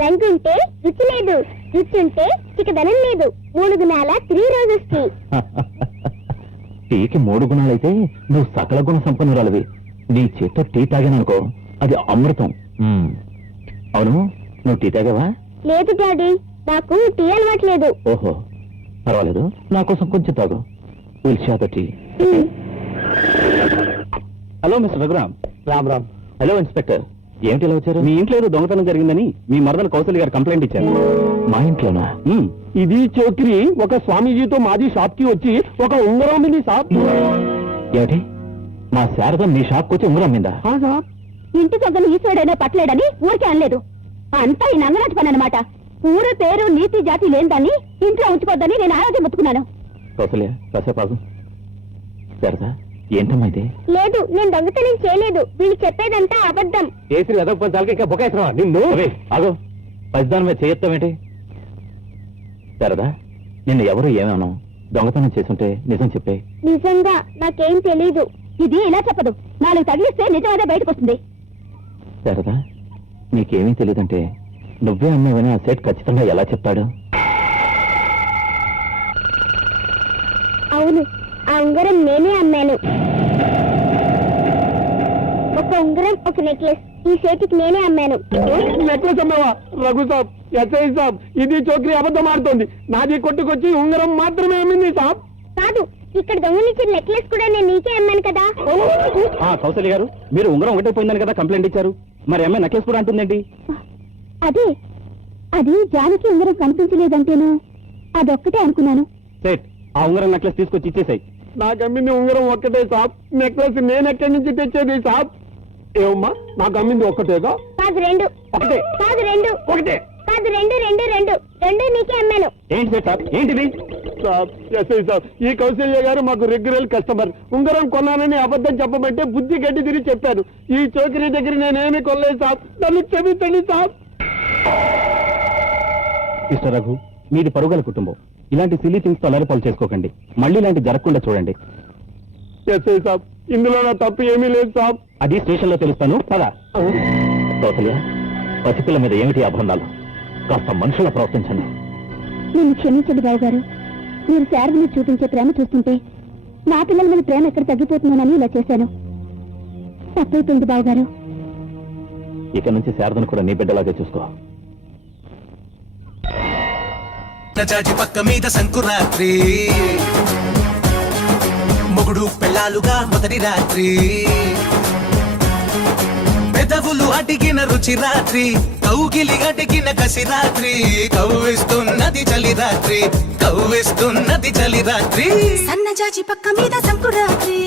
రంగుంటే రుచి లేదు, రుచి ఉంటే చిక్కదనం లేదు. 3 గుణాల 3 రోజెస్ టీ. టీకి 3 గుణాలైతే నువ్వు సకల గుణ సంపన్నురాలివి. నీ చేత్తో టీ తాగాననుకో అది అమృతం. అవును, నువ్వు టీ తాగావా? లేదు డాడీ, నాకు టీ అలవాట్లేదు. ఓహో, పర్వాలేదు, నా కోసం కొంచెం తాగు. విల్షాతో tea. Hello mister Raghuram. Ram Ram. Hello inspector, ఏమిటి ఇలా వచ్చారు? మీ ఇంట్లో ఏదో దొంగతనం జరిగిందని మీ మరదలు కౌశల్య గారు కంప్లైంట్ ఇచ్చారు. మా ఇంట్లోనా? ఇది చోక్రి ఒక స్వామీజీతో మాది షాప్ కి వచ్చి ఒక ఉంగరం ఉంది సాబ్. ఏమిటి, మా శారద మీ షాప్కి వచ్చి ఉంగరం మిందా? సాబ్, ఇంటి దొంగను ఈశ్వరుడైనా పట్టలేడని ఊరికే అనలేదు. అంతా ఈ నంగరాజు పని అనమాట. ఊరు పేరు నీతి జాతి లేని ఇంట్లో ఉంచుకోద్దని నేను ఆ రోజే ముట్టుకున్నాను. కౌసల్య, కాసేపు ఆగు. శారద, ఏంటమ్మా ఇది? లేదు, నేను దొంగతనం చేయలేదు. వీళ్ళు చెప్పేదంతా అబద్ధం. కేసరి వెదకపోతే ఇంకా బొకేసరా నిన్ను. ఆగు, పసిదాని మీద చేయొత్తామేంటి? శారద, నిన్ను ఎవరు ఏమేమో దొంగతనం చేసుంటే నిజం చెప్పే. నిజంగా నాకేం తెలీదు. ఇది ఇలా చెప్పదు. 4 తగిలిస్తే నిజం అదే బయటకు వస్తుంది. శారద, నీకేమీ తెలియదంటే నువ్వే అమ్మావని ఆ సేట్ ఖచ్చితంగా ఎలా చెప్తాడు? అవును, ఆ ఉంగరం నేనే అమ్మాను. ఒక ఉంగరం, ఒక నెక్లెస్ ఈ సేటికి నేనే అమ్మాను. నెక్లెస్ అమ్మావా? రఘు సాబ్, ఎస్ఐ సాబ్, ఇది చోక్రి అబద్ధం ఆడుతోంది. నాది కొట్టుకొచ్చి ఉంగరం మాత్రమే అమ్మింది సాబ్. కాదు, ఇక్కడ దొంగలిచ్చిన నెక్లెస్ కూడా నేను నీకే అమ్మాను కదా. కౌశల్య గారు, మీరు ఉంగరం ఒకటే పోయిందని కదా కంప్లైంట్ ఇచ్చారు. మరి అమ్మాయి నెక్లెస్ కూడా అంటుందేంటి? అదే, అది జానకి ఉంగరం కనిపించలేదంటేను అదొక్కటే అనుకున్నాను. సెట్, ఆ ఉంగరం నెక్లెస్ తీసుకొచ్చి ఇచ్చేసాయి. నాకు అమ్మింది ఉంగరం ఒక్కటే సాబ్. నెక్లెస్ నేను ఎక్కడి నుంచి తెచ్చేది సాబ్? ఏమమ్మా, నాకు అమ్మింది ఒక్కటేగా? కాదు 2. ఒకటే. కాదు 2. ఒకటే. కాదు 2 2 2 2 నీకే అమ్మాను. ఏంటి సెట్ సాబ్, ఏంటిది? సాబ్, ఎస్ఐ సాబ్, ఈ కౌశల్య గారు మాకు రెగ్యులర్ కస్టమర్. ఉంగరం కొన్నానని అబద్ధం చెప్పమంటే బుద్ధి గడ్డి తిరిగి చెప్పాను. ఈ చోకరి దగ్గర నేనేమి కొనలేదు సాబ్, నన్ను క్షమించండి సాబ్. మిస్టర్ రఘు, మీది పరుగల కుటుంబం. ఇలాంటి సిల్లీ థింగ్స్ తో అలరిపాలు చేసుకోకండి. మళ్ళీ ఇలాంటి జరగకుండా చూడండి. ఎస్ఐ సాబ్, ఇందులో నా తప్పు ఏమీ లేదు సాబ్. అది స్టేషన్ లో తెలుస్తాను పదా. కౌసల్య, పసిపిల్ల మీద ఏమిటి అబంధాలు? కాస్త మనుషుల ప్రవర్తించండి. నన్ను క్షమించండి బాబు గారు. మీరు శారద మీద చూపించే ప్రేమ చూస్తుంటే నా పిల్లల మీద ప్రేమ ఎక్కడ తగ్గిపోతున్నానని ఇలా చేశాను. తప్పైపోయింది బాబు గారు. ఇక నుంచి శారదను కూడా నీ బిడ్డలాగే చూసుకో. జాజి పక్క మీద సంకురాత్రి, మొగుడు పెళ్ళాలుగా మొదటి రాత్రి, పెదవులు అడిగిన రుచి రాత్రి, కౌగిలి అడిగిన కసి రాత్రి, కవ్విస్తున్నది చలి రాత్రి, కవ్విస్తున్నది చలి రాత్రి. సన్నజాజి పక్క మీద సంకురాత్రి.